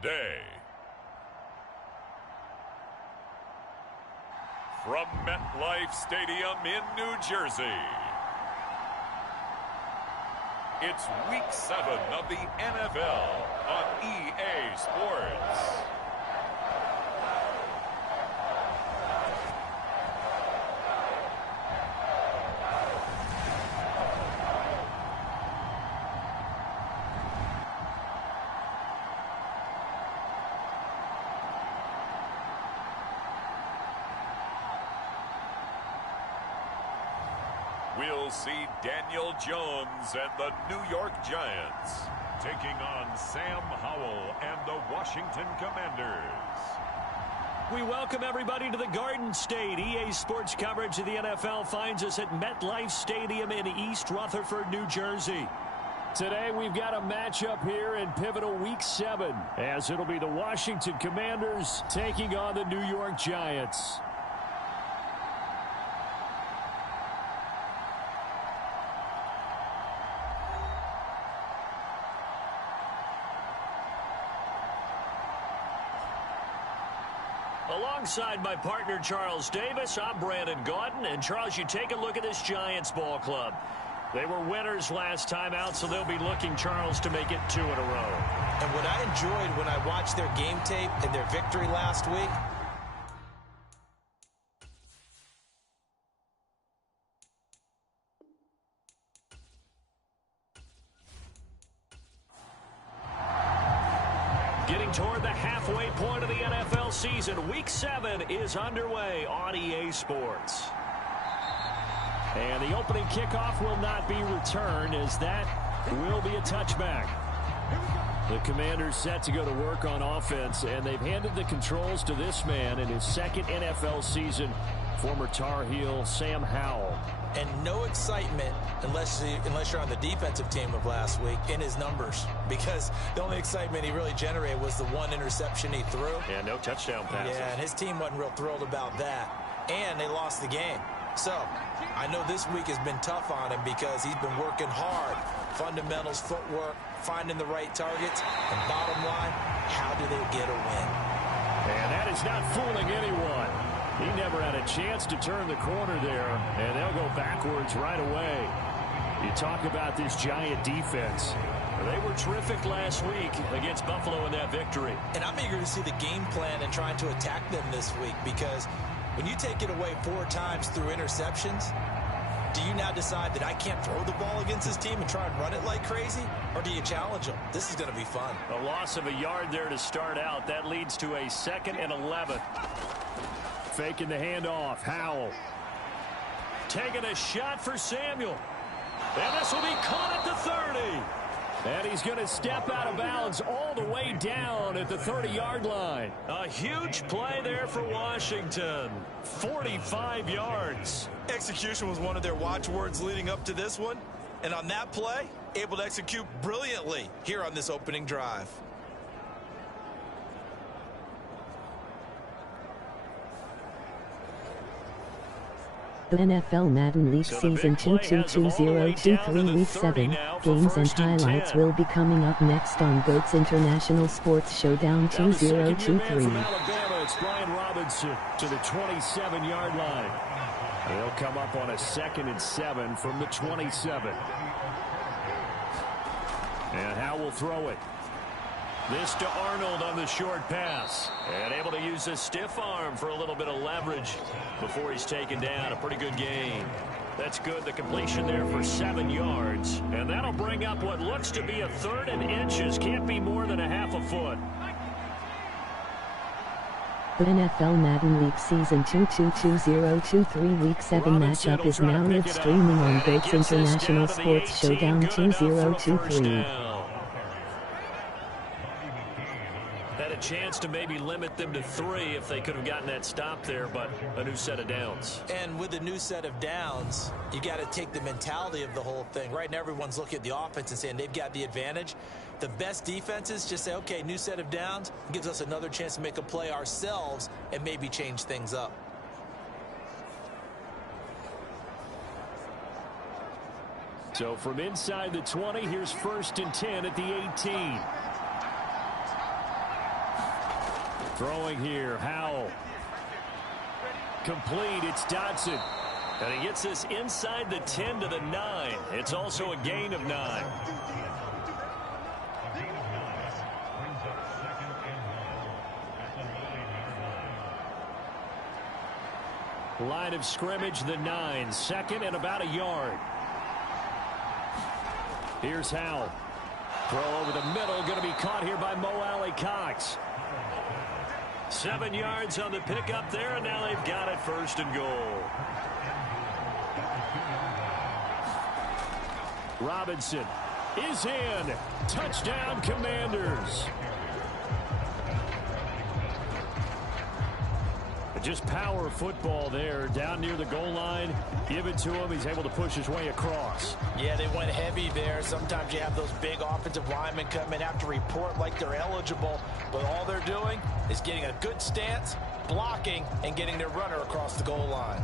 today. From MetLife Stadium in New Jersey, it's Week 7 of the NFL on EA Sports. We'll see Daniel Jones and the New York Giants taking on Sam Howell and the Washington Commanders. We welcome everybody to the Garden State. EA Sports coverage of the NFL finds us at MetLife Stadium in East Rutherford, New Jersey. Today we've got a matchup here in pivotal Week 7, as it'll be the Washington Commanders taking on the New York Giants. Alongside my partner, Charles Davis, I'm Brandon Gaudin. And, Charles, you take a look at this Giants ball club. They were winners last time out, so they'll be looking, Charles, to make it 2 in a row. And what I enjoyed when I watched their game tape and their victory last week, getting toward the halfway point of the NFL season. Week 7 is underway on EA Sports. And the opening kickoff will not be returned, as that will be a touchback. The Commanders set to go to work on offense, and they've handed the controls to this man in his second NFL season, former Tar Heel Sam Howell. and no excitement unless you're on the defensive team of last week in his numbers, because the only excitement he really generated was the one interception he threw. Yeah, no touchdown passes. Yeah, and his team wasn't real thrilled about that, and they lost the game. So I know this week has been tough on him because he's been working hard. Fundamentals, footwork, finding the right targets, and bottom line, how do they get a win? And that is not fooling anyone. He never had a chance to turn the corner there, and they'll go backwards right away. You talk about this Giant defense. They were terrific last week against Buffalo in that victory. And I'm eager to see the game plan and trying to attack them this week, because when you take it away 4 times through interceptions, do you now decide that I can't throw the ball against this team and try and run it like crazy? Or do you challenge them? This is going to be fun. A loss of a yard there to start out. That leads to a 2nd and 11. Faking the handoff. Howell taking a shot for Samuel. And this will be caught at the 30. And he's going to step out of bounds all the way down at the 30-yard line. A huge play there for Washington. 45 yards. Execution was one of their watchwords leading up to this one. And on that play, able to execute brilliantly here on this opening drive. The NFL Madden League Season 222023 Week 7 games and highlights will be coming up next on GOAT's International Sports Showdown 2023. It's Brian Robinson to the 27-yard line. They'll come up on a 2nd and 7 from the 27. And how will throw it? This to Arnold on the short pass. And able to use his stiff arm for a little bit of leverage before he's taken down. A pretty good gain. That's good. The completion there for 7 yards. And that'll bring up what looks to be a 3rd and inches. Can't be more than a half a foot. The NFL Madden League Season 222023 Week 7 matchup is now live streaming on GOAT's International Sports Showdown 2023. Had a chance to maybe limit them to 3 if they could have gotten that stop there, but a new set of downs. And with a new set of downs, you got to take the mentality of the whole thing. Right now, everyone's looking at the offense and saying they've got the advantage. The best defenses just say, okay, new set of downs, gives us another chance to make a play ourselves and maybe change things up. So from inside the 20, here's 1st and 10 at the 18. Throwing here, Howell. Complete, it's Dotson. And he gets this inside the 10 to the 9. It's also a gain of 9. Line of scrimmage, the 9. Second and about a yard. Here's Howell. Throw over the middle, going to be caught here by Mo Alley-Cox. 7 yards on the pickup there, and now they've got it 1st and goal. Robinson is in. Touchdown, Commanders. Just power football there, down near the goal line. Give it to him. He's able to push his way across. Yeah, they went heavy there. Sometimes you have those big offensive linemen come in, have to report like they're eligible, but all they're doing is getting a good stance, blocking, and getting their runner across the goal line.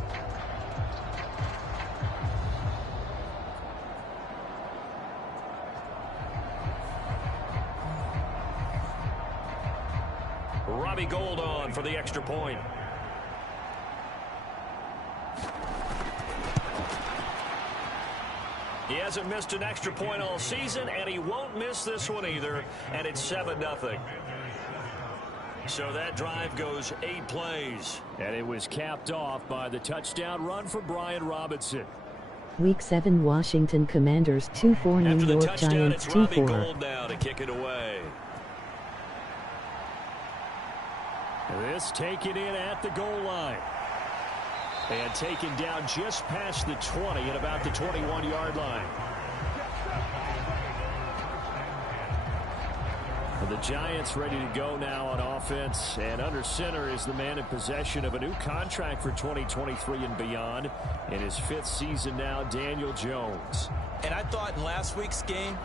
Robbie Gould on for the extra point. He hasn't missed an extra point all season, and he won't miss this one either, and it's 7-0. So that drive goes 8 plays, and it was capped off by the touchdown run for Brian Robinson. Week 7 Washington Commanders 2-4 New York Giants 2-4. Robbie Gould now to kick it away. This taken in at the goal line. And taken down just past the 20 at about the 21-yard line. And the Giants ready to go now on offense. And under center is the man in possession of a new contract for 2023 and beyond. In his 5th season now, Daniel Jones. And I thought in last week's game,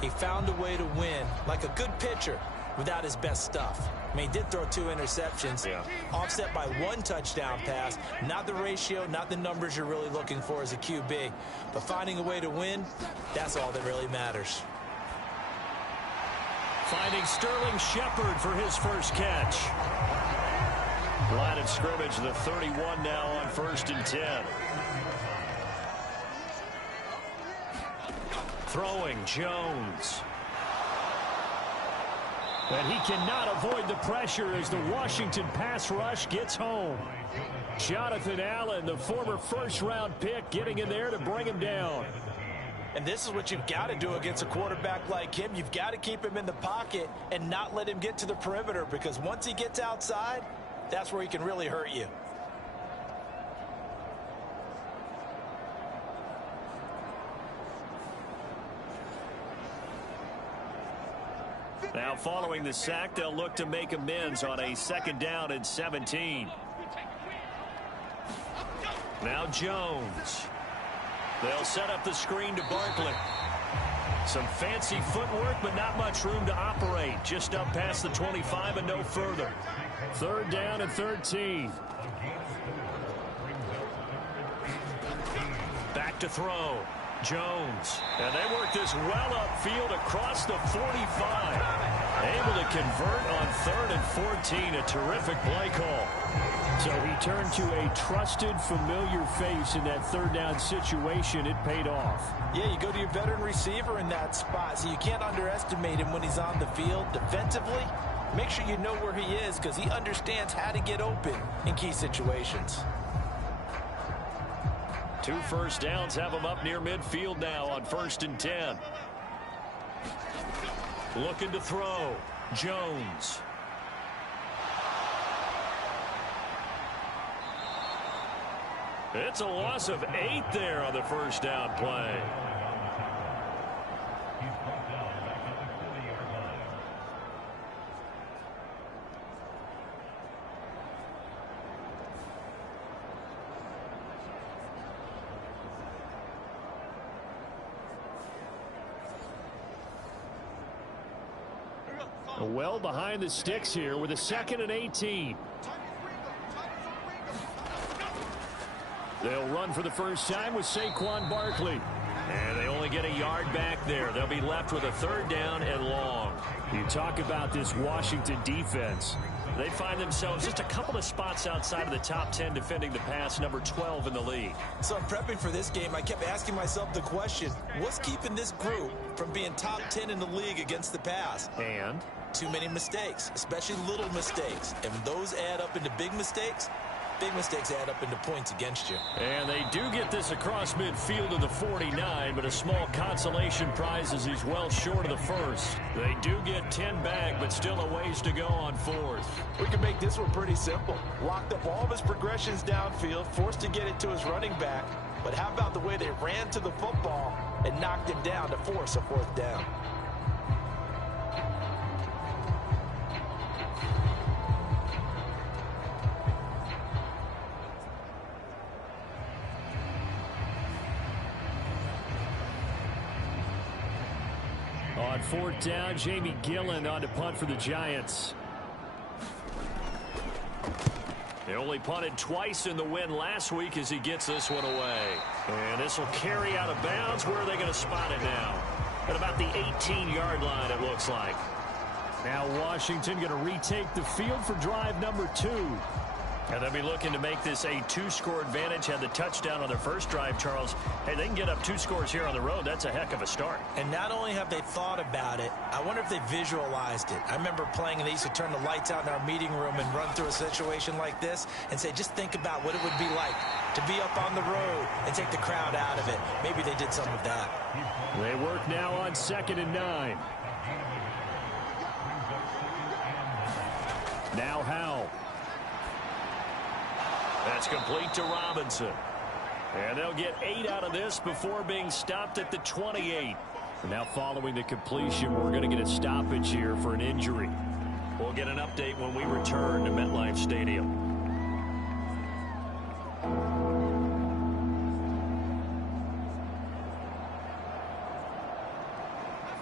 he found a way to win like a good pitcher without his best stuff. I mean, he did throw 2 interceptions, offset by 1 touchdown pass. Not the ratio, not the numbers you're really looking for as a QB. But finding a way to win, that's all that really matters. Finding Sterling Shepard for his first catch. Line of scrimmage, the 31 now on 1st and 10. Throwing, Jones. And he cannot avoid the pressure as the Washington pass rush gets home. Jonathan Allen, the former 1st-round pick, getting in there to bring him down. And this is what you've got to do against a quarterback like him. You've got to keep him in the pocket and not let him get to the perimeter, because once he gets outside, that's where he can really hurt you. Now following the sack, they'll look to make amends on a 2nd down and 17. Now Jones. They'll set up the screen to Barkley. Some fancy footwork, but not much room to operate. Just up past the 25 and no further. 3rd down and 13. Back to throw. Jones. And they work this well upfield across the 45. Able to convert on 3rd and 14. A terrific play call. So he turned to a trusted, familiar face in that 3rd down situation. It paid off. Yeah, you go to your veteran receiver in that spot, so you can't underestimate him when he's on the field. Defensively, make sure you know where he is, because he understands how to get open in key situations. 2 first downs have him up near midfield now on 1st and 10. Looking to throw. Jones. It's a loss of 8 there on the 1st down play. Well behind the sticks here with a 2nd and 18. They'll run for the first time with Saquon Barkley. And they only get a yard back there. They'll be left with a 3rd down and long. You talk about this Washington defense. They find themselves just a couple of spots outside of the top 10 defending the pass, number 12 in the league. So I'm prepping for this game. I kept asking myself the question, what's keeping this group from being top 10 in the league against the pass? And? Too many mistakes, especially little mistakes. And when those add up into big mistakes add up into points against you. And they do get this across midfield of the 49, but a small consolation prize as he's well short of the first. They do get 10 back, but still a ways to go on 4th. We can make this one pretty simple. Locked up all of his progressions downfield, forced to get it to his running back. But how about the way they ran to the football and knocked him down to force a 4th down? On 4th down, Jamie Gillen on to punt for the Giants. They only punted twice in the win last week as he gets this one away. And this will carry out of bounds. Where are they going to spot it now? At about the 18-yard line, it looks like. Now Washington going to retake the field for drive number 2. And they'll be looking to make this a 2-score advantage. Had the touchdown on their first drive, Charles. Hey, they can get up 2 scores here on the road. That's a heck of a start. And not only have they thought about it, I wonder if they visualized it. I remember playing and they used to turn the lights out in our meeting room and run through a situation like this and say, just think about what it would be like to be up on the road and take the crowd out of it. Maybe they did some of that. They work now on 2nd and 9. Now Howell. That's complete to Robinson. And they'll get 8 out of this before being stopped at the 28. And now following the completion, we're going to get a stoppage here for an injury. We'll get an update when we return to MetLife Stadium.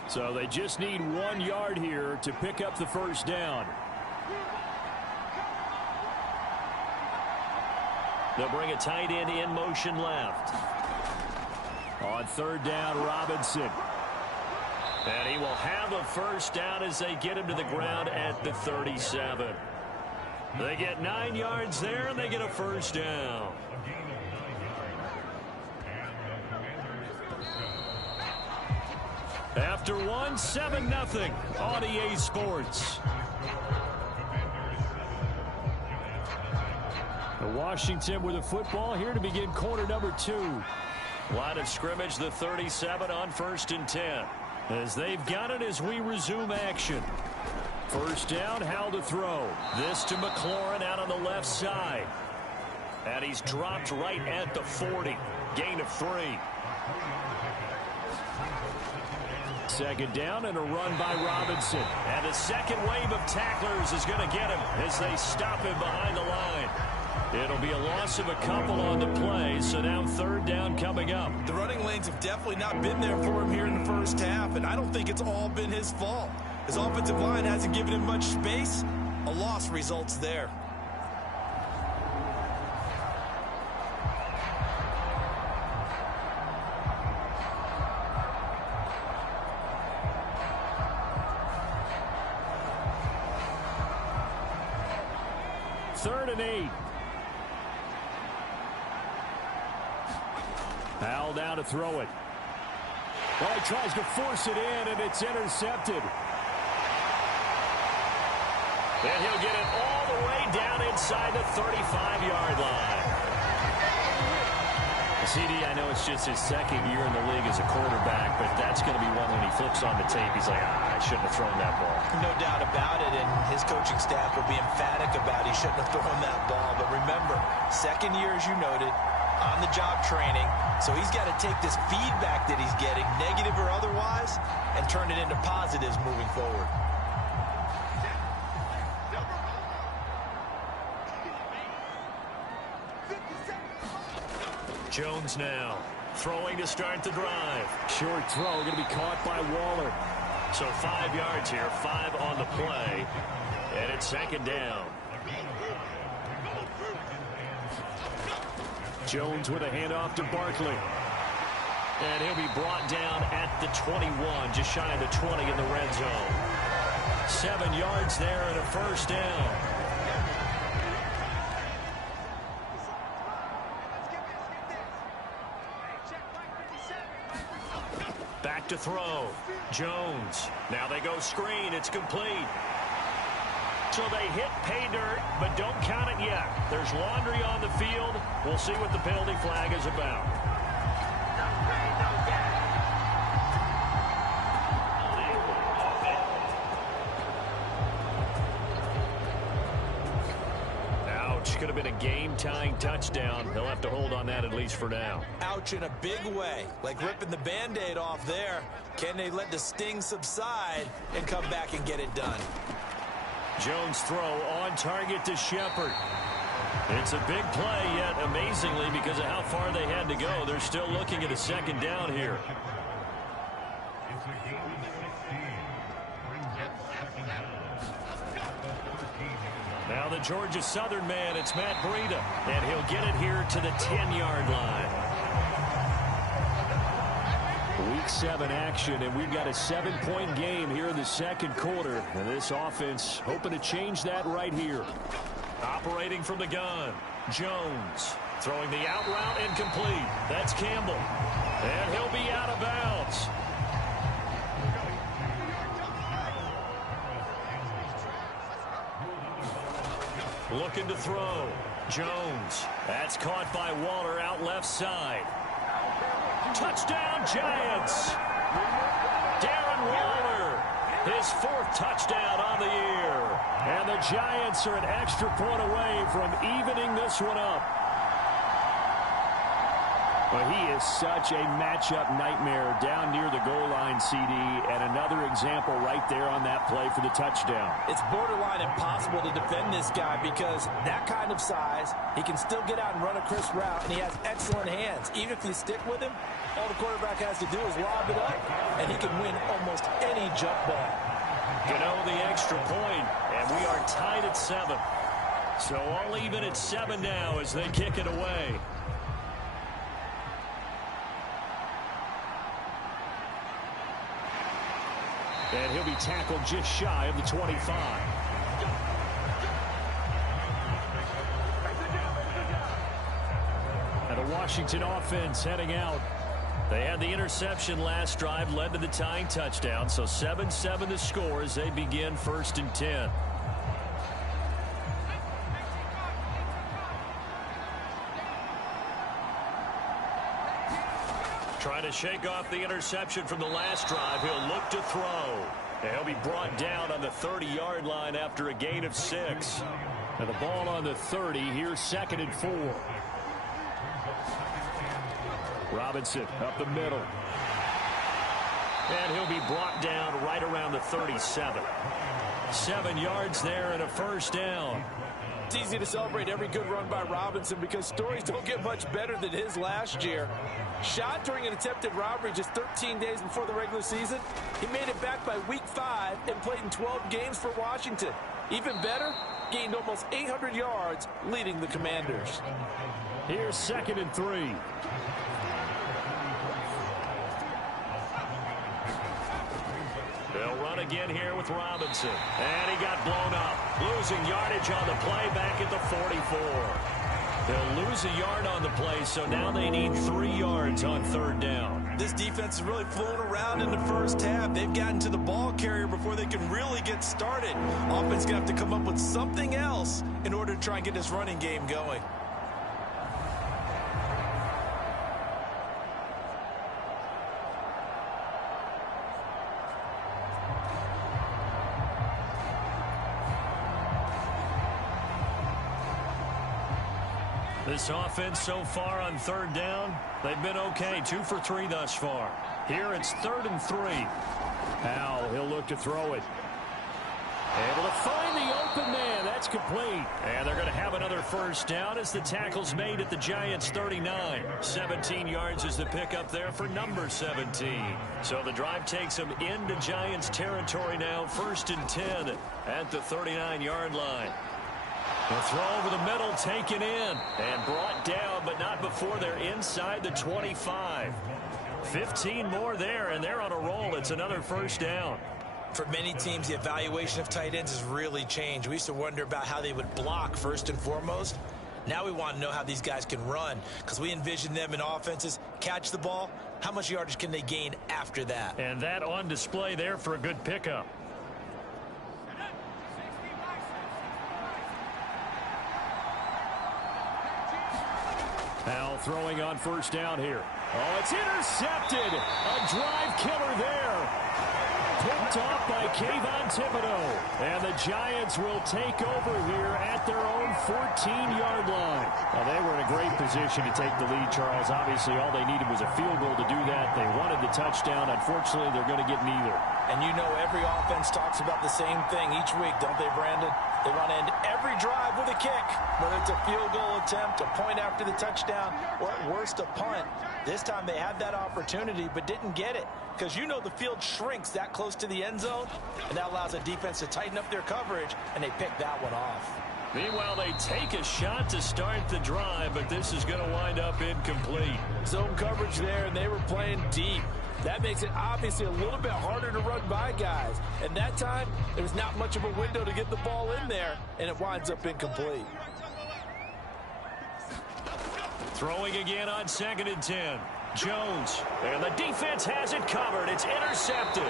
So they just need 1 yard here to pick up the 1st down. They'll bring a tight end in motion left. On 3rd down, Robinson. And he will have a 1st down as they get him to the ground at the 37. They get 9 yards there, and they get a 1st down. After 1, 7-0 on EA Sports. Washington with the football here to begin quarter number 2. Line of scrimmage, the 37 on 1st and 10. As they've got it as we resume action. 1st down, Howell to throw. This to McLaurin out on the left side. And he's dropped right at the 40. Gain of 3. 2nd down and a run by Robinson. And the second wave of tacklers is going to get him as they stop him behind the line. It'll be a loss of a couple on the play, so now 3rd down coming up. The running lanes have definitely not been there for him here in the first half, and I don't think it's all been his fault. His offensive line hasn't given him much space. A loss results there. Third and 8. Howell down to throw it. Well, he tries to force it in, and it's intercepted. And he'll get it all the way down inside the 35-yard line. CD, I know it's just his 2nd year in the league as a quarterback, but that's going to be one when he flips on the tape. He's like, I shouldn't have thrown that ball. No doubt about it, and his coaching staff will be emphatic about he shouldn't have thrown that ball. But remember, 2nd year, as you noted, on-the-job training. So he's got to take this feedback that he's getting, negative or otherwise, and turn it into positives moving forward. Jones now throwing to start the drive. Short throw going to be caught by Waller. So 5 yards here, 5 on the play, and it's 2nd down. Jones with a handoff to Barkley. And he'll be brought down at the 21, just shy of the 20 in the red zone. 7 yards there and a first down. Back to throw. Jones. Now they go screen. It's complete. So they hit pay dirt, but don't count it yet. There's laundry on the field. We'll see what the penalty flag is about. Ouch. Could have been a game-tying touchdown. They'll have to hold on that at least for now. Ouch in a big way. Like ripping the Band-Aid off there. Can they let the sting subside and come back and get it done? Jones throw on target to Shepard. It's a big play, yet amazingly, because of how far they had to go, they're still looking at a second down here. Now the Georgia Southern man, it's Matt Breida, and he'll get it here to the 10-yard line. Week 7 action, and we've got a 7-point game here in the second quarter. And this offense hoping to change that right here. Operating from the gun, Jones throwing the out route incomplete. That's Campbell, and he'll be out of bounds. Looking to throw, Jones. That's caught by Waller out left side. Touchdown, Giants! Darren Waller, his 4th touchdown on the year. And the Giants are an extra point away from evening this one up. But he is such a matchup nightmare down near the goal line, CD, and another example right there on that play for the touchdown. It's borderline impossible to defend this guy because that kind of size, he can still get out and run a crisp route, and he has excellent hands. Even if you stick with him, all the quarterback has to do is lob it up, and he can win almost any jump ball. You know, the extra point, and we are tied at 7. So all even at 7 now as they kick it away. And he'll be tackled just shy of the 25. And the Washington offense heading out. They had the interception last drive, led to the tying touchdown. So 7-7 the score as they begin 1st and 10. Trying to shake off the interception from the last drive. He'll look to throw. And he'll be brought down on the 30-yard line after a gain of 6. And the ball on the 30. Here's 2nd and 4. Robinson up the middle. And he'll be brought down right around the 37. 7 yards there and a first down. It's easy to celebrate every good run by Robinson because stories don't get much better than his last year. Shot during an attempted robbery just 13 days before the regular season. He made it back by week 5 and played in 12 games for Washington. Even better, gained almost 800 yards leading the Commanders. Here's 2nd and 3. They'll run again here with Robinson. And he got blown up. Losing yardage on the play back at the 44. They'll lose a yard on the play, so now they need 3 yards on 3rd down. This defense is really flown around in the first half. They've gotten to the ball carrier before they can really get started. Offense going to have to come up with something else in order to try and get this running game going. This offense so far on 3rd down, they've been okay. 2 for 3 thus far. Here it's 3rd and 3. Howell, he'll look to throw it. Able to find the open man. That's complete. And they're going to have another first down as the tackle's made at the Giants' 39. 17 yards is the pickup there for number 17. So the drive takes them into Giants territory now. 1st and 10 at the 39-yard line. The throw over the middle, taken in, and brought down, but not before they're inside the 25. 15 more there, and they're on a roll. It's another first down. For many teams, the evaluation of tight ends has really changed. We used to wonder about how they would block first and foremost. Now we want to know how these guys can run, because we envision them in offenses, catch the ball, how much yardage can they gain after that? And that on display there for a good pickup. Now throwing on first down here. Oh, it's intercepted. A drive killer there. Picked off by Kayvon Thibodeau. And the Giants will take over here at their own 14-yard line. Well, they were in a great position to take the lead, Charles. Obviously, all they needed was a field goal to do that. They wanted the touchdown. Unfortunately, they're going to get neither. And you know every offense talks about the same thing each week, don't they, Brandon? They want to end every drive with a kick, whether it's a field goal attempt, a point after the touchdown, or at worst a punt. This time they had that opportunity but didn't get it, because you know the field shrinks that close to the end zone, and that allows the defense to tighten up their coverage, and they pick that one off. Meanwhile, they take a shot to start the drive, but this is going to wind up incomplete. Zone coverage there, and they were playing deep. That makes it obviously a little bit harder to run by guys. And that time, there was not much of a window to get the ball in there, and it winds up incomplete. Throwing again on 2nd and 10. Jones, and the defense has it covered. It's intercepted.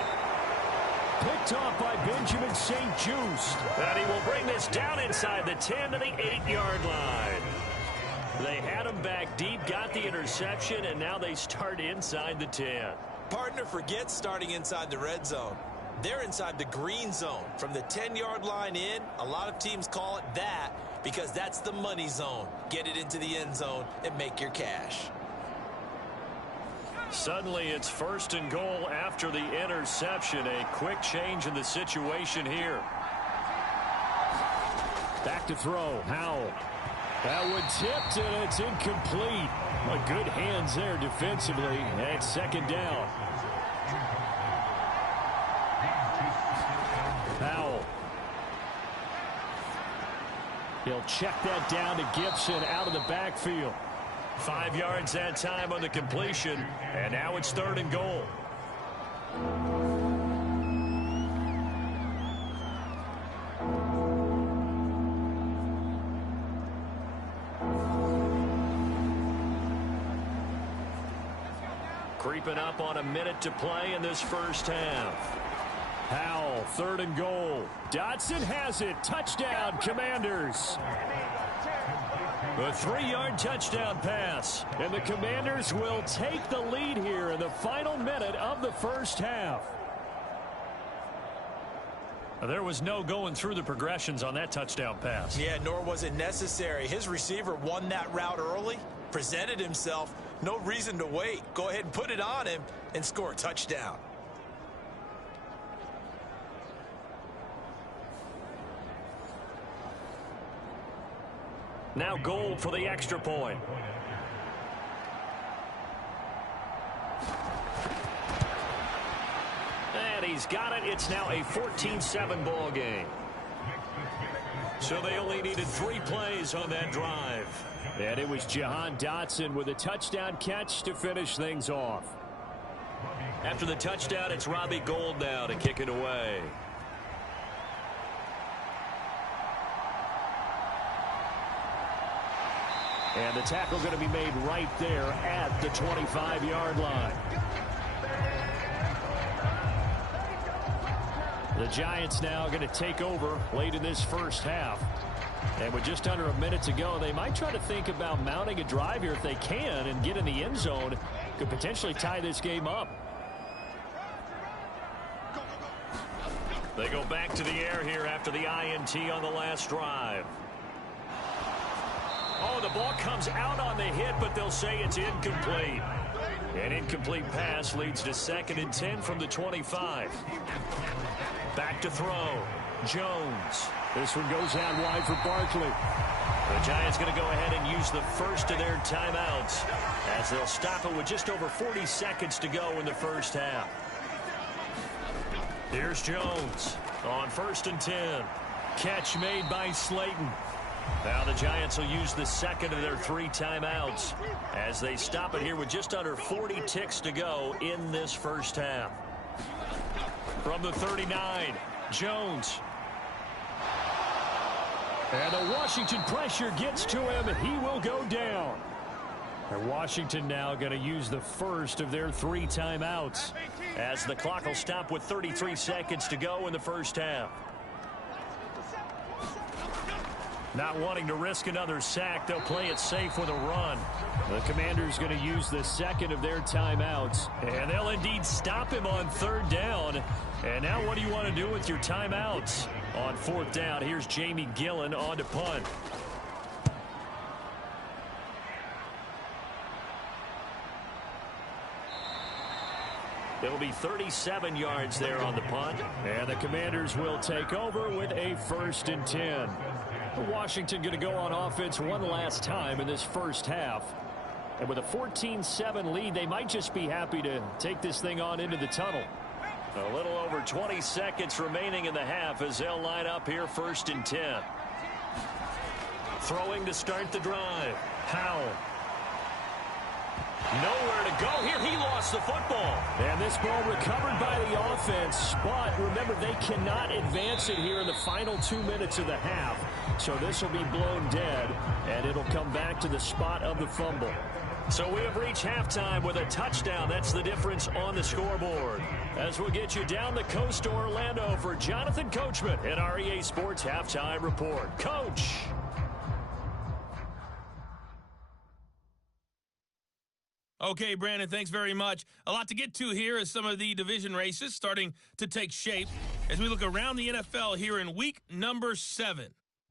Picked off by Benjamin St-Juste. And he will bring this down inside the 10 to the 8-yard line. They had him back deep, got the interception, and now they start inside the 10. Partner forgets starting inside the red zone. They're inside the green zone. From the 10-yard line in, a lot of teams call it that because that's the money zone. Get it into the end zone and make your cash. Suddenly it's 1st and goal after the interception. A quick change in the situation here. Back to throw. Howell. That one tipped, and it's incomplete. Well, good hands there defensively. And 2nd down. Howell. He'll check that down to Gibson out of the backfield. 5 yards that time on the completion, and now it's 3rd and goal. Creeping up on a minute to play in this first half. Howell, 3rd and goal. Dotson has it. Touchdown, Commanders. A 3-yard touchdown pass. And the Commanders will take the lead here in the final minute of the first half. There was no going through the progressions on that touchdown pass. Yeah, nor was it necessary. His receiver won that route early, presented himself. No reason to wait. Go ahead and put it on him and score a touchdown. Now Gold for the extra point. And he's got it. It's now a 14-7 ball game. So they only needed 3 plays on that drive. And it was Jahan Dotson with a touchdown catch to finish things off. After the touchdown, it's Robbie Gould now to kick it away. And the tackle going to be made right there at the 25-yard line. The Giants now going to take over late in this first half. And with just under a minute to go, they might try to think about mounting a drive here if they can and get in the end zone. Could potentially tie this game up. They go back to the air here after the INT on the last drive. Oh, the ball comes out on the hit, but they'll say it's incomplete. An incomplete pass leads to 2nd and 10 from the 25. Back to throw. Jones. This one goes out wide for Barkley. The Giants going to go ahead and use the first of their timeouts as they'll stop it with just over 40 seconds to go in the first half. Here's Jones on 1st and 10. Catch made by Slayton. Now the Giants will use the second of their 3 timeouts as they stop it here with just under 40 ticks to go in this first half. From the 39, Jones. And the Washington pressure gets to him, and he will go down. And Washington now going to use the first of their 3 timeouts as the clock will stop with 33 seconds to go in the first half. Not wanting to risk another sack, they'll play it safe with a run. The Commanders going to use the second of their timeouts, and they'll indeed stop him on 3rd down. And now what do you want to do with your timeouts? On 4th down, here's Jamie Gillen on to punt. It'll be 37 yards there on the punt. And the Commanders will take over with a 1st and 10. Washington going to go on offense one last time in this first half. And with a 14-7 lead, they might just be happy to take this thing on into the tunnel. A little over 20 seconds remaining in the half as they'll line up here 1st and 10. Throwing to start the drive. Howell. Nowhere to go here. He lost the football. And this ball recovered by the offense. But remember, they cannot advance it here in the final 2 minutes of the half. So this will be blown dead, and it'll come back to the spot of the fumble. So we have reached halftime with a touchdown. That's the difference on the scoreboard. As we'll get you down the coast to Orlando for Jonathan Coachman at our EA Sports Halftime Report. Coach. Okay, Brandon, thanks very much. A lot to get to here as some of the division races starting to take shape as we look around the NFL here in week number 7.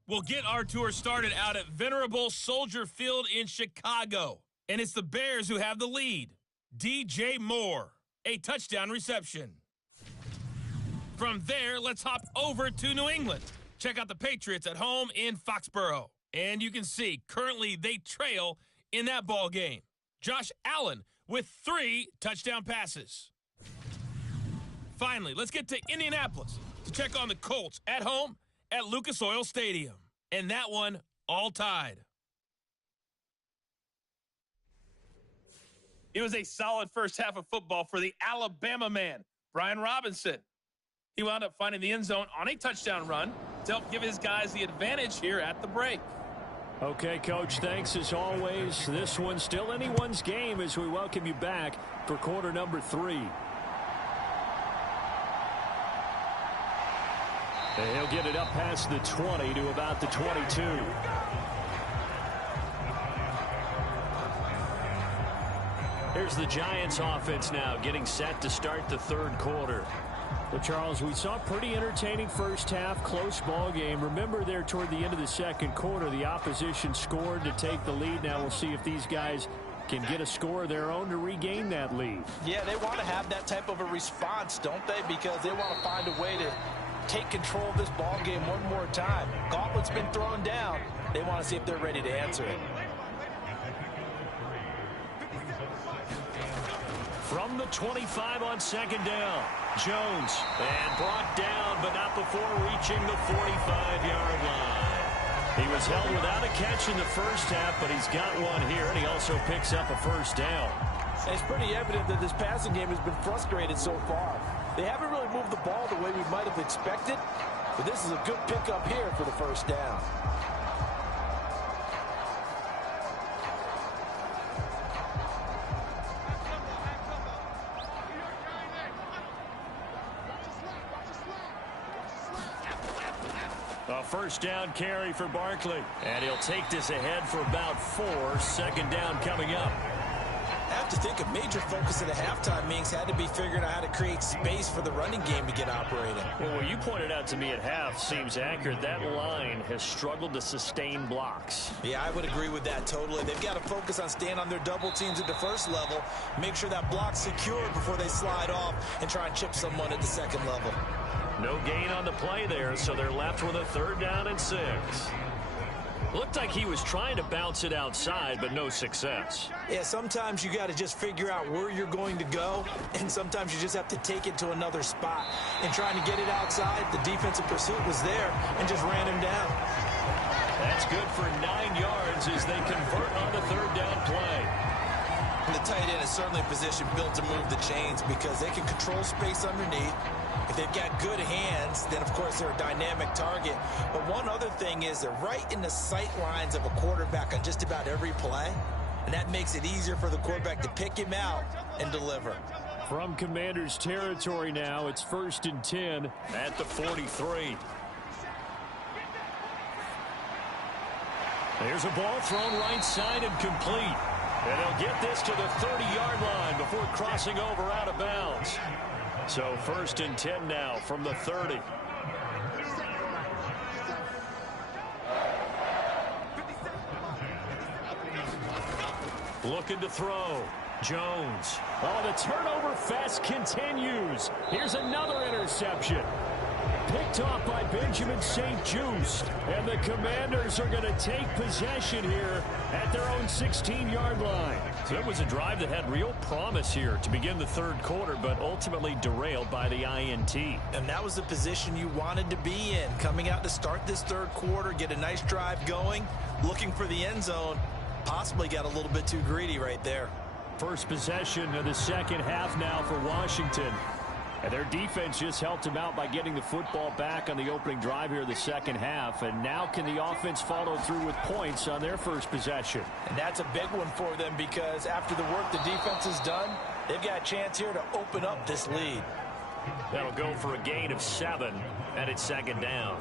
We'll get our tour started out at Venerable Soldier Field in Chicago. And it's the Bears who have the lead. DJ Moore, a touchdown reception. From there, let's hop over to New England. Check out the Patriots at home in Foxborough. And you can see, currently they trail in that ball game. Josh Allen with 3 touchdown passes. Finally, let's get to Indianapolis to check on the Colts at home at Lucas Oil Stadium. And that one all tied. It was a solid first half of football for the Alabama man, Brian Robinson. He wound up finding the end zone on a touchdown run to help give his guys the advantage here at the break. Okay, Coach, thanks as always. This one's still anyone's game as we welcome you back for quarter number 3. And he'll get it up past the 20 to about the 22. Here's the Giants offense now getting set to start the 3rd quarter. Well, Charles, we saw a pretty entertaining first half, close ball game. Remember there toward the end of the 2nd quarter, the opposition scored to take the lead. Now we'll see if these guys can get a score of their own to regain that lead. Yeah, they want to have that type of a response, don't they? Because they want to find a way to take control of this ball game one more time. Gauntlet's been thrown down. They want to see if they're ready to answer it. From the 25 on 2nd down, Jones, and brought down, but not before reaching the 45-yard line. He was held without a catch in the first half, but he's got one here, and he also picks up a 1st down. It's pretty evident that this passing game has been frustrated so far. They haven't really moved the ball the way we might have expected, but this is a good pickup here for the 1st down. A 1st down carry for Barkley. And he'll take this ahead for about 4. 2nd down coming up. I have to think a major focus of the halftime meetings had to be figuring out how to create space for the running game to get operating. Well, what you pointed out to me at half seems accurate. That line has struggled to sustain blocks. Yeah, I would agree with that totally. They've got to focus on staying on their double teams at the 1st level, make sure that block's secured before they slide off and try and chip someone at the 2nd level. No gain on the play there, so they're left with a 3rd down and 6. Looked like he was trying to bounce it outside, but no success. Yeah, sometimes you got to just figure out where you're going to go, and sometimes you just have to take it to another spot. And trying to get it outside, the defensive pursuit was there and just ran him down. That's good for 9 yards as they convert on the third down play. And the tight end is certainly a position built to move the chains because they can control space underneath. If they've got good hands, then, of course, they're a dynamic target. But one other thing is they're right in the sight lines of a quarterback on just about every play, and that makes it easier for the quarterback to pick him out and deliver. From Commanders territory now, it's 1st and 10 at the 43. There's a ball thrown right side and complete. And they'll get this to the 30-yard line before crossing over out of bounds. So 1st and 10 now from the 30. Looking to throw. Jones. Oh, the turnover fest continues. Here's another interception. Picked off by Benjamin St-Juste. And the Commanders are going to take possession here at their own 16-yard line. So it was a drive that had real promise here to begin the third quarter, but ultimately derailed by the INT. And that was the position you wanted to be in. Coming out to start this third quarter, get a nice drive going, looking for the end zone. Possibly got a little bit too greedy right there. First possession of the second half now for Washington. And their defense just helped them out by getting the football back on the opening drive here in the second half. And now can the offense follow through with points on their first possession? And that's a big one for them because after the work the defense has done, they've got a chance here to open up this lead. That'll go for a gain of 7, and it's 2nd down.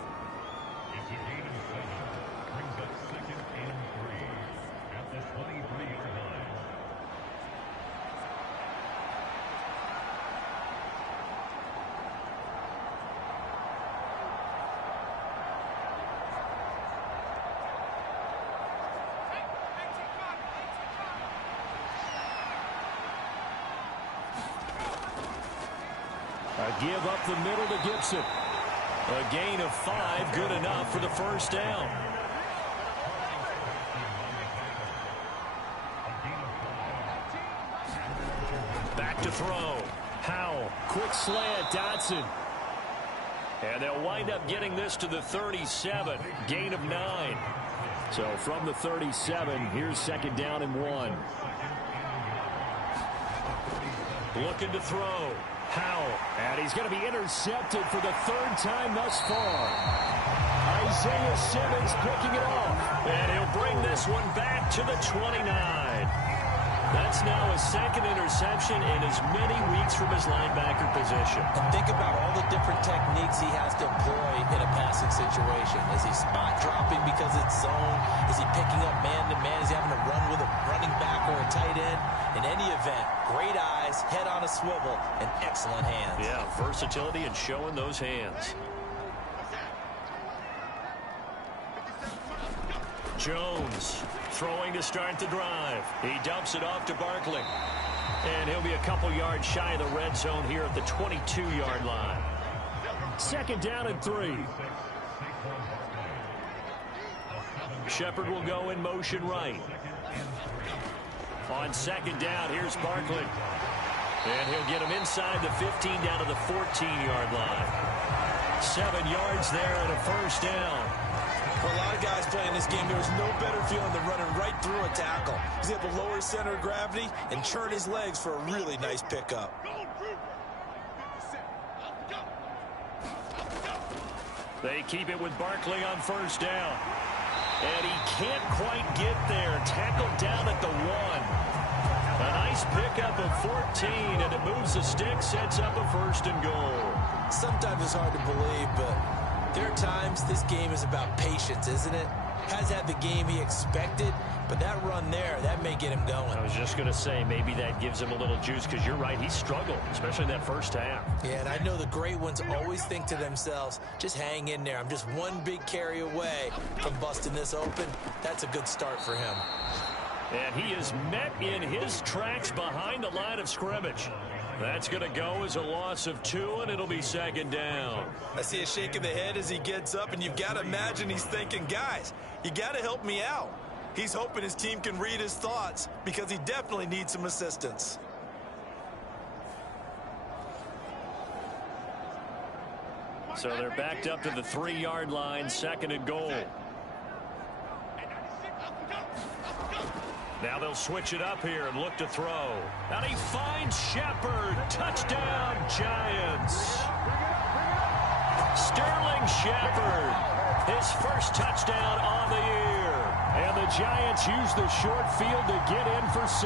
Give up the middle to Gibson. A gain of 5, good enough for the first down. Back to throw. Howell, quick slant, Dotson. And they'll wind up getting this to the 37, gain of 9. So from the 37, here's 2nd down and 1. Looking to throw. Howell, and he's going to be intercepted for the 3rd time thus far. Isaiah Simmons picking it off. And he'll bring this one back to the 29. That's now his 2nd interception in as many weeks from his linebacker position. And think about all the different techniques he has to employ in a passing situation. Is he spot dropping because it's zone? Is he picking up man-to-man? Is he having to run with a running back or a tight end? In any event, great eyes, head on a swivel, and excellent hands. Yeah, versatility and showing those hands. Jones throwing to start the drive. He dumps it off to Barkley. And he'll be a couple yards shy of the red zone here at the 22-yard line. 2nd down and 3. Shepard will go in motion right. On 2nd down, here's Barkley. And he'll get him inside the 15 down to the 14-yard line. 7 yards there and a first down. For a lot of guys playing this game, there was no better feeling than running right through a tackle. He's able to lower his center of gravity and churn his legs for a really nice pickup. They keep it with Barkley on first down. And he can't quite get there. Tackled down at the 1. A nice pickup of 14, and it moves the stick, sets up a 1st and goal. Sometimes it's hard to believe, but there are times this game is about patience, isn't it? Has had the game he expected, but that run there, that may get him going. I was just going to say, maybe that gives him a little juice, because you're right, he struggled, especially in that first half. Yeah, and I know the great ones always think to themselves, just hang in there. I'm just one big carry away from busting this open. That's a good start for him. And he is met in his tracks behind the line of scrimmage. That's going to go as a loss of 2, and it'll be 2nd down. I see a shake of the head as he gets up, and you've got to imagine he's thinking, guys, you got to help me out. He's hoping his team can read his thoughts because he definitely needs some assistance. So they're backed up to the 3-yard line, 2nd and goal. Now they'll switch it up here and look to throw. And he finds Shepard. Touchdown, Giants. Sterling Shepard, his first touchdown on the year. And the Giants use the short field to get in for 6.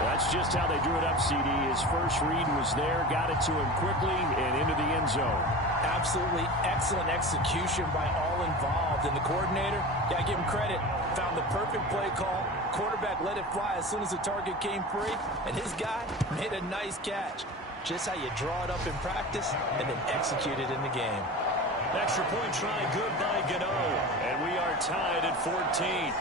That's just how they drew it up, CD. His first read was there, got it to him quickly, and into the end zone. Absolutely excellent execution by all involved. And the coordinator, got to give him credit, found the perfect play call. Quarterback let it fly as soon as the target came free, and his guy made a nice catch. Just how you draw it up in practice and then execute it in the game. Extra point try, good by Gano. And we are tied at 14.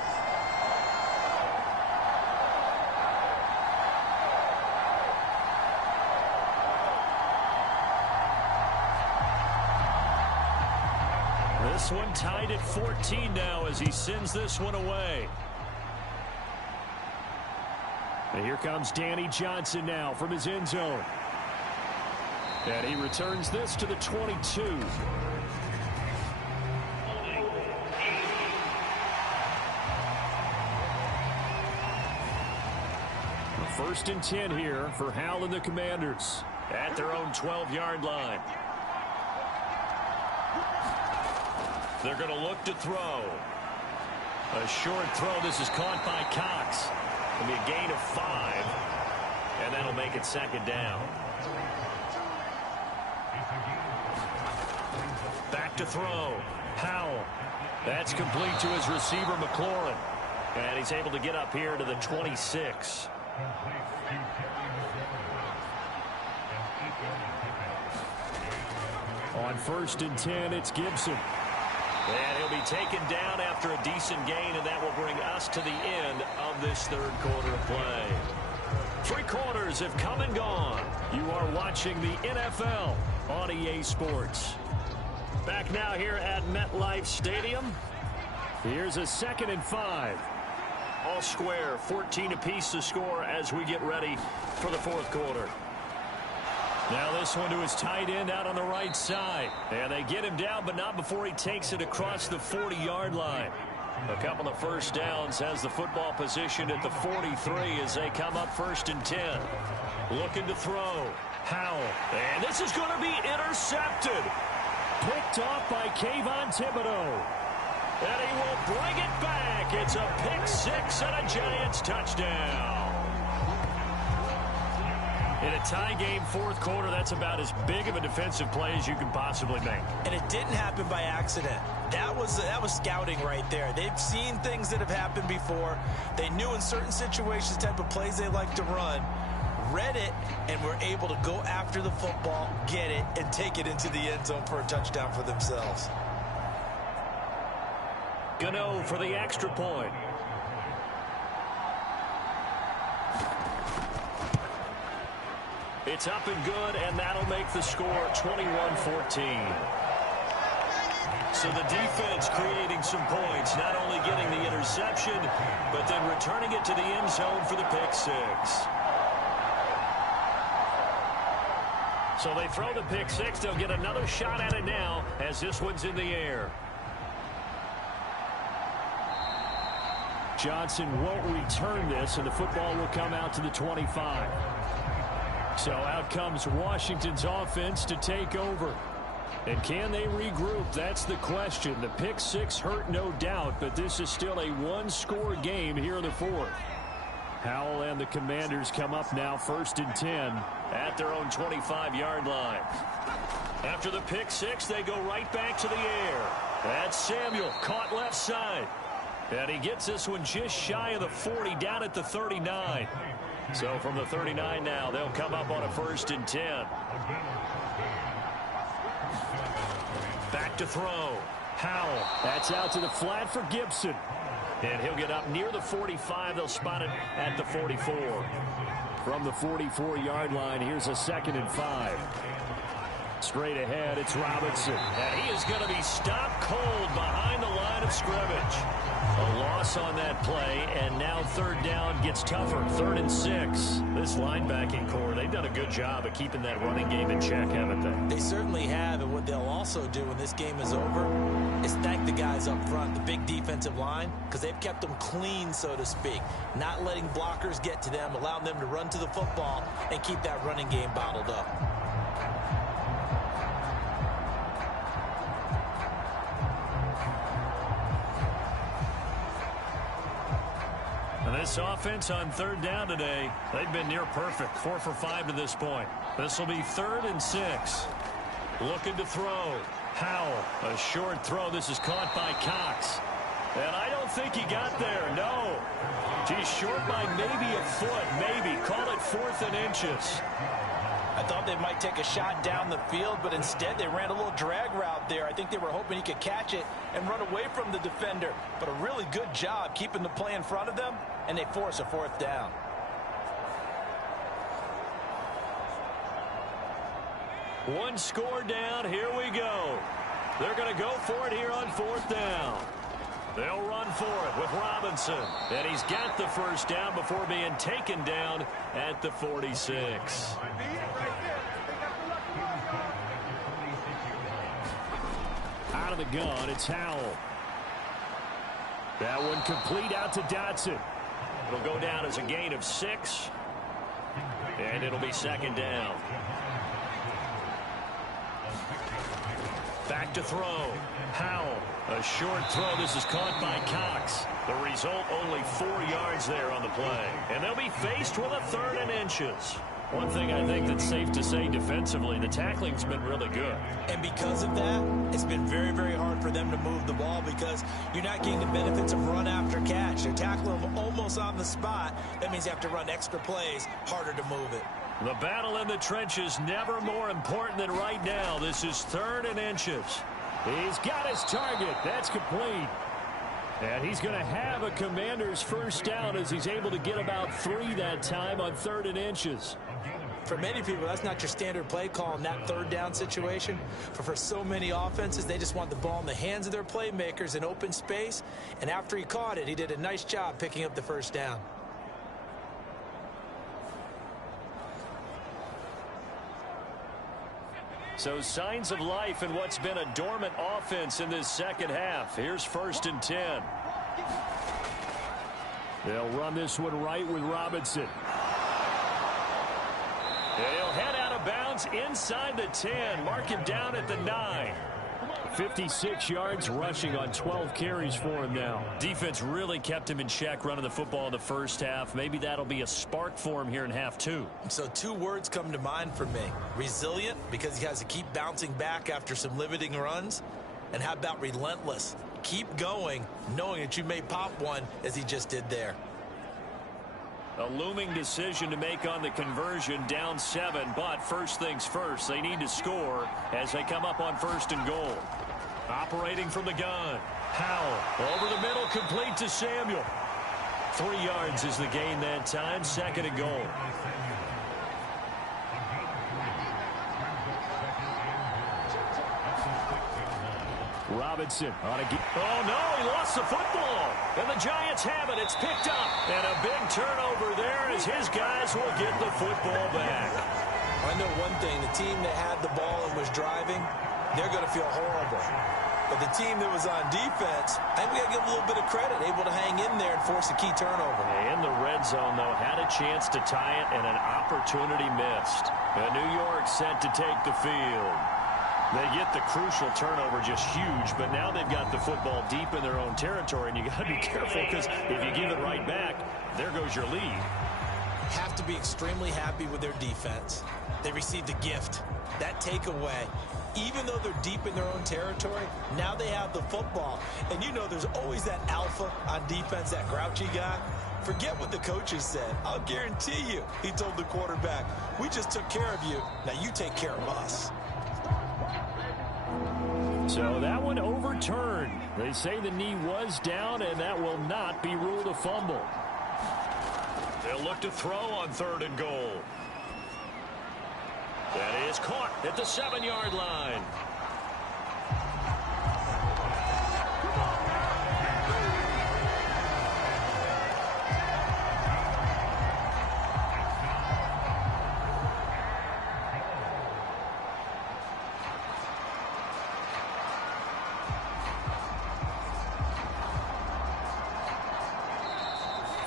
This one tied at 14 now as he sends this one away. And here comes Danny Johnson now from his end zone. And he returns this to the 22. First and 10 here for Howell and the Commanders at their own 12-yard line. They're going to look to throw. A short throw. This is caught by Cox. It'll be a gain of 5. And that'll make it second down. Back to throw. Howell. That's complete to his receiver, McLaurin. And he's able to get up here to the 26. On first and 10, it's Gibson. And he'll be taken down after a decent gain, and that will bring us to the end of this third quarter of play. 3 quarters have come and gone. You are watching the NFL on EA Sports. Back now here at MetLife Stadium. Here's a 2nd and 5. All square, 14 apiece to score as we get ready for the fourth quarter. Now this one to his tight end out on the right side. And they get him down, but not before he takes it across the 40-yard line. A couple of first downs has the football positioned at the 43 as they come up first and 10. Looking to throw. Howell. And this is going to be intercepted. Picked off by Kayvon Thibodeau. And he will bring it back. It's a pick 6 and a Giants touchdown. In a tie game fourth quarter, that's about as big of a defensive play as you can possibly make. And it didn't happen by accident. That was scouting right there. They've seen things that have happened before. They knew in certain situations the type of plays they like to run. Read it, and were able to go after the football, get it, and take it into the end zone for a touchdown for themselves. Gano for the extra point. It's up and good, and that'll make the score 21-14. So the defense creating some points, not only getting the interception, but then returning it to the end zone for the pick 6. So they throw the pick 6. They'll get another shot at it now as this one's in the air. Johnson won't return this, and the football will come out to the 25. So out comes Washington's offense to take over. And can they regroup? That's the question. The pick 6 hurt, no doubt, but this is still a one-score game here in the fourth. Howell and the Commanders come up now first and 10 at their own 25-yard line. After the pick 6, they go right back to the air. That's Samuel, caught left side. And he gets this one just shy of the 40, down at the 39. So from the 39 now, they'll come up on a first and 10. Back to throw. Howell. That's out to the flat for Gibson. And he'll get up near the 45. They'll spot it at the 44. From the 44-yard line, here's a 2nd and 5. Straight ahead, it's Robinson. And he is going to be stopped cold behind the line of scrimmage. A loss on that play, and now third down gets tougher. 3rd and 6. This linebacking core, they've done a good job of keeping that running game in check, haven't they? They certainly have, and what they'll also do when this game is over is thank the guys up front, the big defensive line, because they've kept them clean, so to speak. Not letting blockers get to them, allowing them to run to the football and keep that running game bottled up. This offense on third down today, they've been near perfect. 4 for 5 to this point. This will be 3rd and 6. Looking to throw. Howell, a short throw. This is caught by Cox. And I don't think he got there. No. He's short by maybe a foot. Maybe. Call it 4th and inches. I thought they might take a shot down the field, but instead they ran a little drag route there. I think they were hoping he could catch it and run away from the defender. But a really good job keeping the play in front of them, and they force a 4th down. One score down. Here we go. They're going to go for it here on 4th down. They'll run for it with Robinson. And he's got the first down before being taken down at the 46. Out of the gun, it's Howell. That one complete out to Dotson. It'll go down as a gain of 6. And it'll be 2nd down. Back to throw. Howell. A short throw. This is caught by Cox. The result, only 4 yards there on the play. And they'll be faced with a 3rd and inches. One thing I think that's safe to say defensively, the tackling's been really good. And because of that, it's been very, very hard for them to move the ball because you're not getting the benefits of run after catch. They're tackling them almost on the spot. That means you have to run extra plays, harder to move it. The battle in the trenches never more important than right now. This is 3rd and inches. He's got his target. That's complete. And he's going to have a Commander's first down as he's able to get about 3 that time on 3rd and inches. For many people, that's not your standard play call in that 3rd down situation. But for so many offenses, they just want the ball in the hands of their playmakers in open space. And after he caught it, he did a nice job picking up the first down. So signs of life in what's been a dormant offense in this second half. Here's 1st and 10. They'll run this one right with Robinson. He'll head out of bounds inside the 10. Mark him down at the 9. 56 yards rushing on 12 carries for him now. Defense really kept him in check running the football in the first half. Maybe that'll be a spark for him here in half 2. So 2 words come to mind for me. Resilient, because he has to keep bouncing back after some limiting runs. And how about relentless? Keep going, knowing that you may pop one as he just did there. A looming decision to make on the conversion, down 7, but first things first, they need to score as they come up on 1st and goal. Operating from the gun, Howell over the middle, complete to Samuel. 3 yards is the gain that time, 2nd and goal. Robinson on a oh no, he lost the football, and the Giants have it. It's picked up, and a big turnover there as his guys will get the football back. I know one thing, the team that had the ball and was driving, they're going to feel horrible. But the team that was on defense, I think we got to give them a little bit of credit, able to hang in there and force a key turnover. In the red zone, though, had a chance to tie it, and an opportunity missed. And New York set to take the field. They get the crucial turnover, just huge, but now they've got the football deep in their own territory, and you got to be careful because if you give it right back, there goes your lead. Have to be extremely happy with their defense. They received a gift. That takeaway, even though they're deep in their own territory, now they have the football. And you know there's always that alpha on defense, that grouchy guy. Forget what the coaches said. I'll guarantee you, he told the quarterback, we just took care of you. Now you take care of us. So that one overturned. They say the knee was down, and that will not be ruled a fumble. They'll look to throw on 3rd and goal. That is caught at the 7-yard line.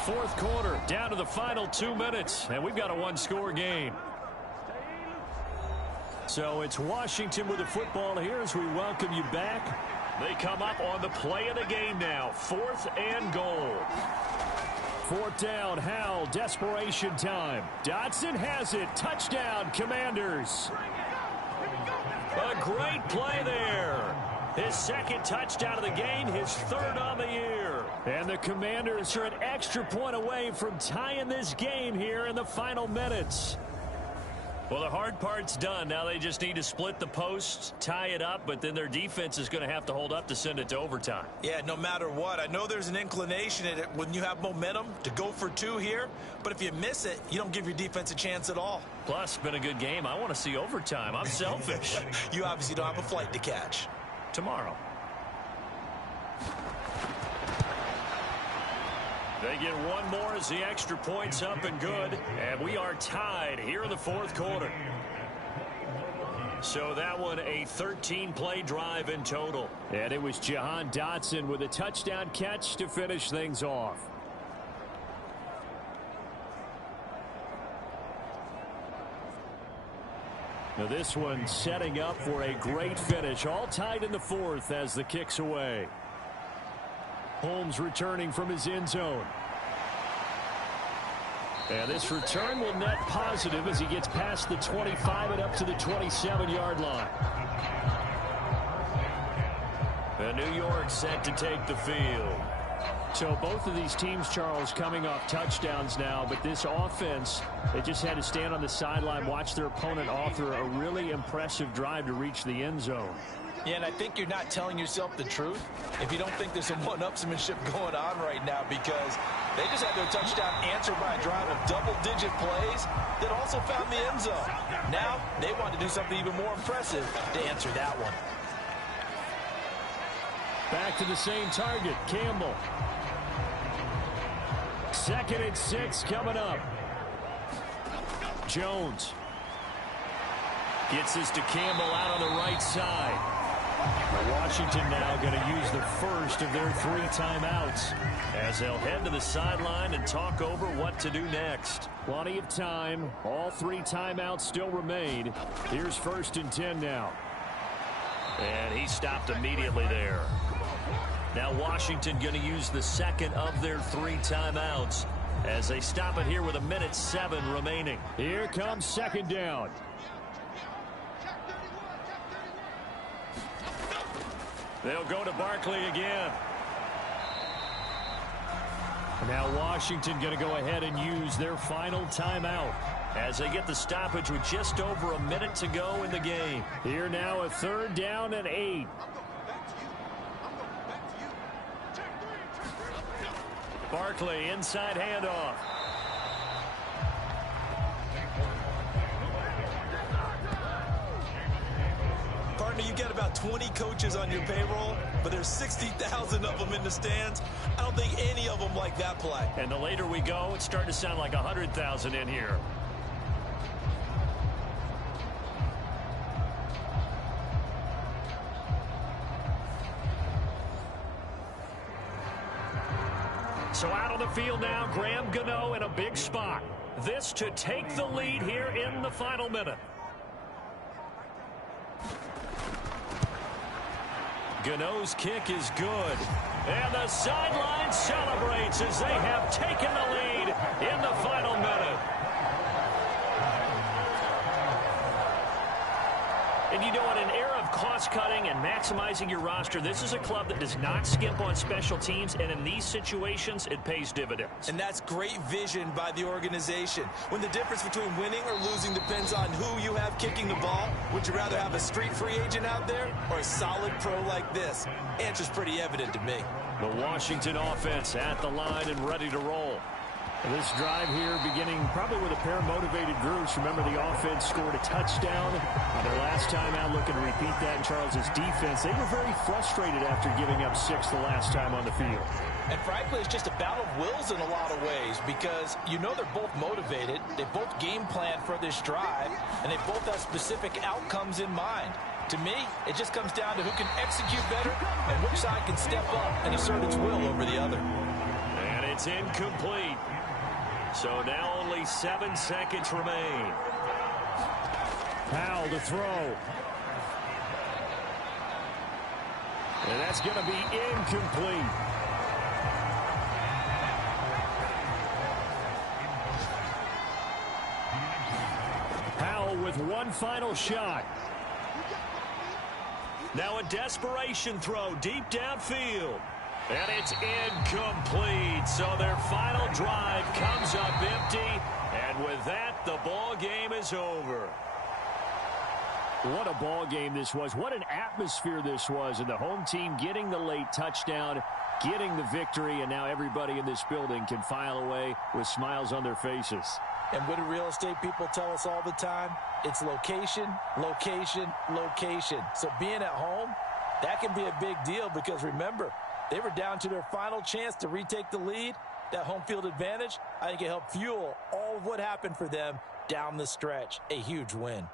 Fourth quarter, down to the final 2 minutes, and we've got a one-score game. So it's Washington with the football here as we welcome you back. They come up on the play of the game now, 4th and goal. 4th down, Howell, desperation time. Dotson has it, touchdown, Commanders. A great play there. His second touchdown of the game, his 3rd on the year. And the Commanders are an extra point away from tying this game here in the final minutes. Well, the hard part's done. Now they just need to split the posts, tie it up, but then their defense is going to have to hold up to send it to overtime. Yeah, no matter what. I know there's an inclination in it when you have momentum to go for 2 here, but if you miss it, you don't give your defense a chance at all. Plus, it's been a good game. I want to see overtime. I'm selfish. You obviously don't have a flight to catch. Tomorrow. They get one more as the extra point's up and good. And we are tied here in the 4th quarter. So that one a 13-play drive in total. And it was Jahan Dotson with a touchdown catch to finish things off. Now this one setting up for a great finish. All tied in the 4th as the kick's away. Holmes returning from his end zone. And this return will net positive as he gets past the 25 and up to the 27-yard line. And New York set to take the field. So both of these teams, Charles, coming off touchdowns now, but this offense, they just had to stand on the sideline, watch their opponent author a really impressive drive to reach the end zone. Yeah, and I think you're not telling yourself the truth if you don't think there's some one-upsmanship going on right now, because they just had their touchdown answered by a drive of double-digit plays that also found the end zone. Now they want to do something even more impressive to answer that one. Back to the same target, Campbell. 2nd and 6 coming up. Jones gets this to Campbell out on the right side. Washington now going to use the first of their 3 timeouts as they'll head to the sideline and talk over what to do next. Plenty of time. All 3 timeouts still remain. Here's 1st and 10 now. And he stopped immediately there. Now Washington going to use the 2nd of their 3 timeouts as they stop it here with 1:07 remaining. Here comes 2nd down. They'll go to Barkley again. Now Washington going to go ahead and use their final timeout as they get the stoppage with just over a minute to go in the game. Here now a 3rd down and 8. Barkley inside handoff. Partner, you get about 20 coaches on your payroll, but there's 60,000 of them in the stands. I don't think any of them like that play. And the later we go, it's starting to sound like 100,000 in here. So out on the field now, Graham Gano in a big spot. This to take the lead here in the final minute. Gano's kick is good. And the sideline celebrates as they have taken the lead in the final minute. And you know, in an era of cost-cutting and maximizing your roster, this is a club that does not skimp on special teams, and in these situations, it pays dividends. And that's great vision by the organization. When the difference between winning or losing depends on who you have kicking the ball, would you rather have a street free agent out there or a solid pro like this? Answer's pretty evident to me. The Washington offense at the line and ready to roll. This drive here beginning probably with a pair of motivated groups. Remember, the offense scored a touchdown on their last time out, looking to repeat that in Charles's defense. They were very frustrated after giving up 6 the last time on the field. And frankly, it's just a battle of wills in a lot of ways because you know they're both motivated. They both game plan for this drive, and they both have specific outcomes in mind. To me, it just comes down to who can execute better and which side can step up and assert its will over the other. And it's incomplete. So now only 7 seconds remain. Powell to throw. And that's going to be incomplete. Powell with one final shot. Now a desperation throw deep downfield. And it's incomplete. So their final drive comes up empty. And with that, the ball game is over. What a ball game this was. What an atmosphere this was. And the home team getting the late touchdown, getting the victory. And now everybody in this building can file away with smiles on their faces. And what do real estate people tell us all the time? It's location, location, location. So being at home, that can be a big deal because remember, they were down to their final chance to retake the lead. That home field advantage, I think it helped fuel all of what happened for them down the stretch. A huge win.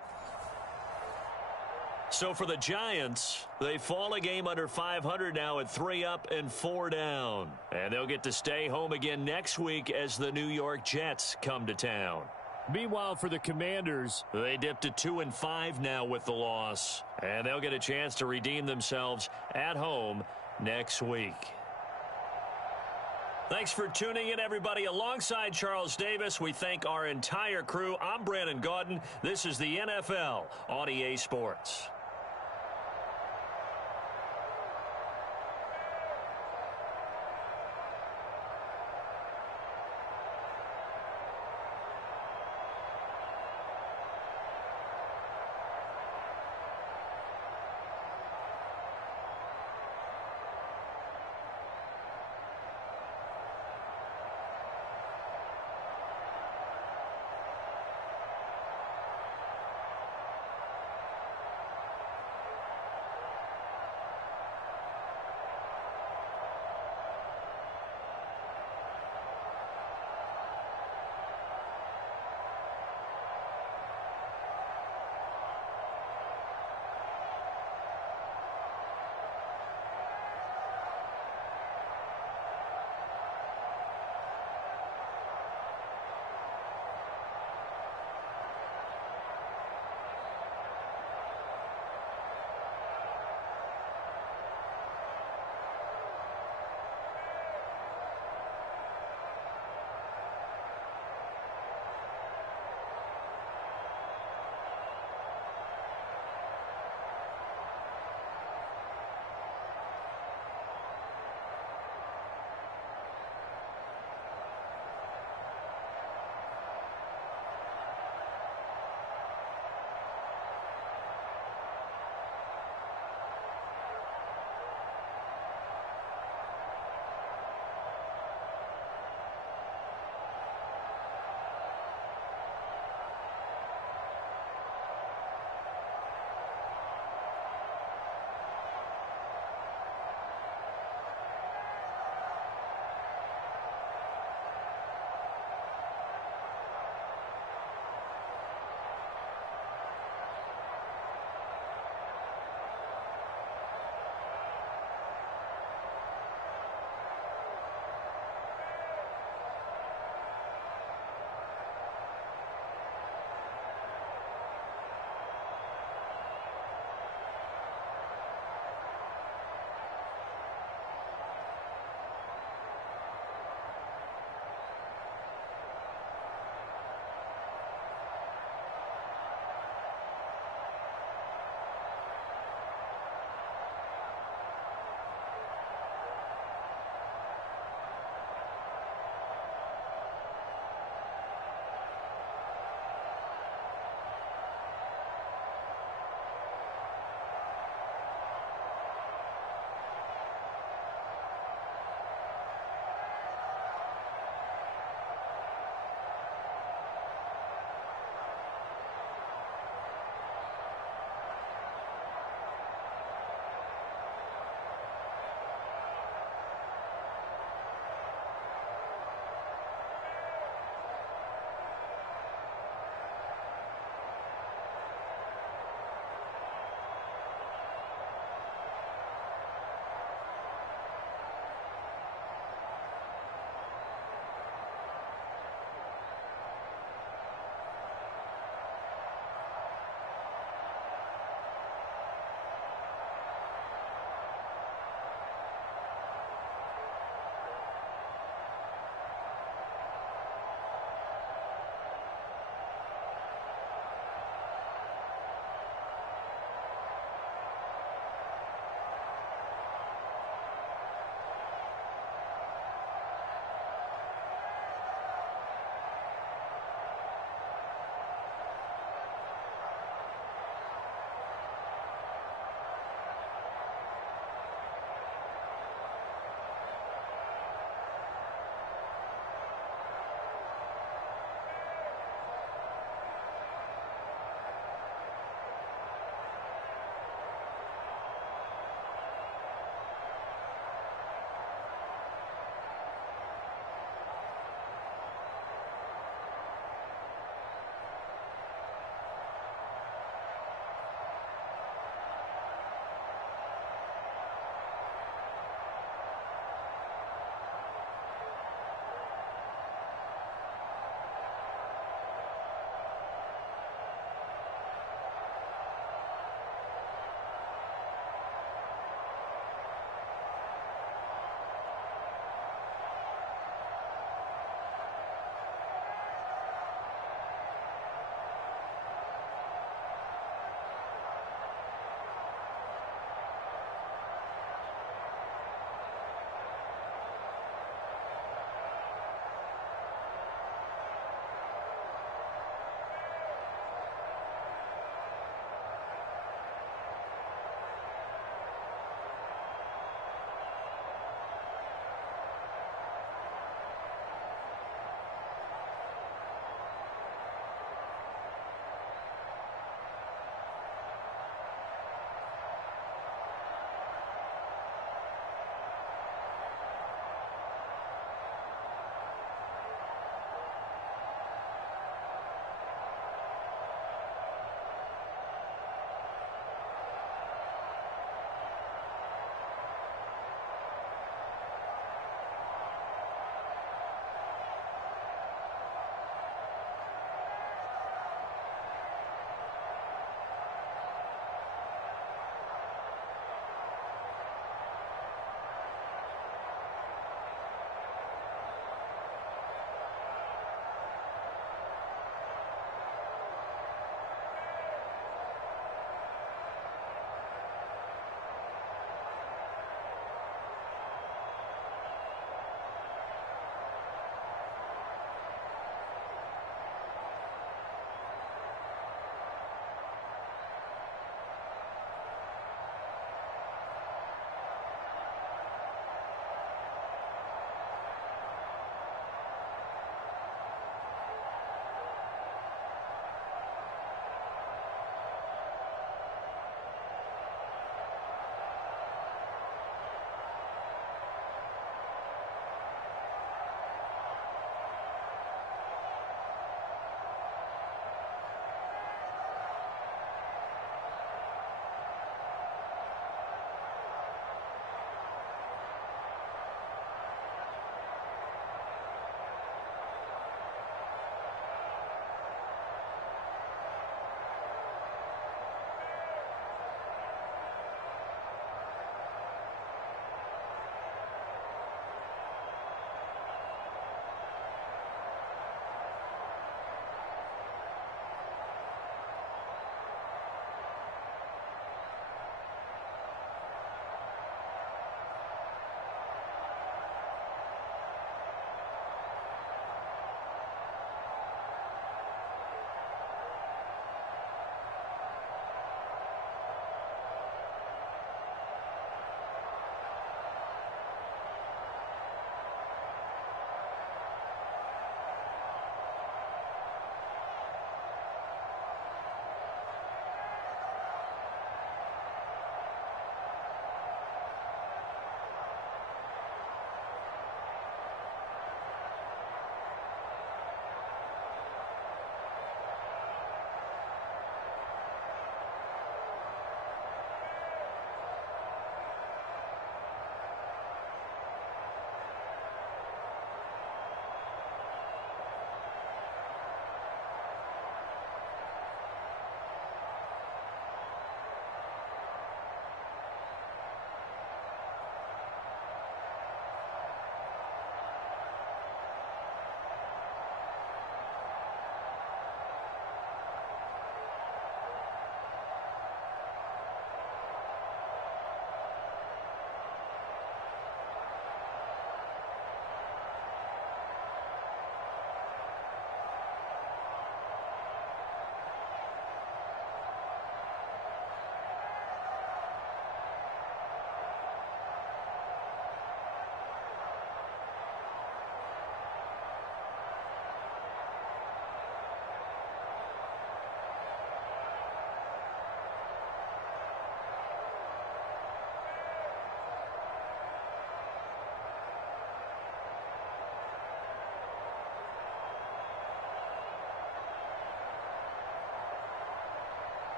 So for the Giants, they fall a game under 500 now at 3 up and 4 down. And they'll get to stay home again next week as the New York Jets come to town. Meanwhile, for the Commanders, they dipped to 2-5 now with the loss. And they'll get a chance to redeem themselves at home next week. Thanks for tuning in, everybody. Alongside Charles Davis, we thank our entire crew. I'm Brandon Gaudin. This is the NFL on EA Sports.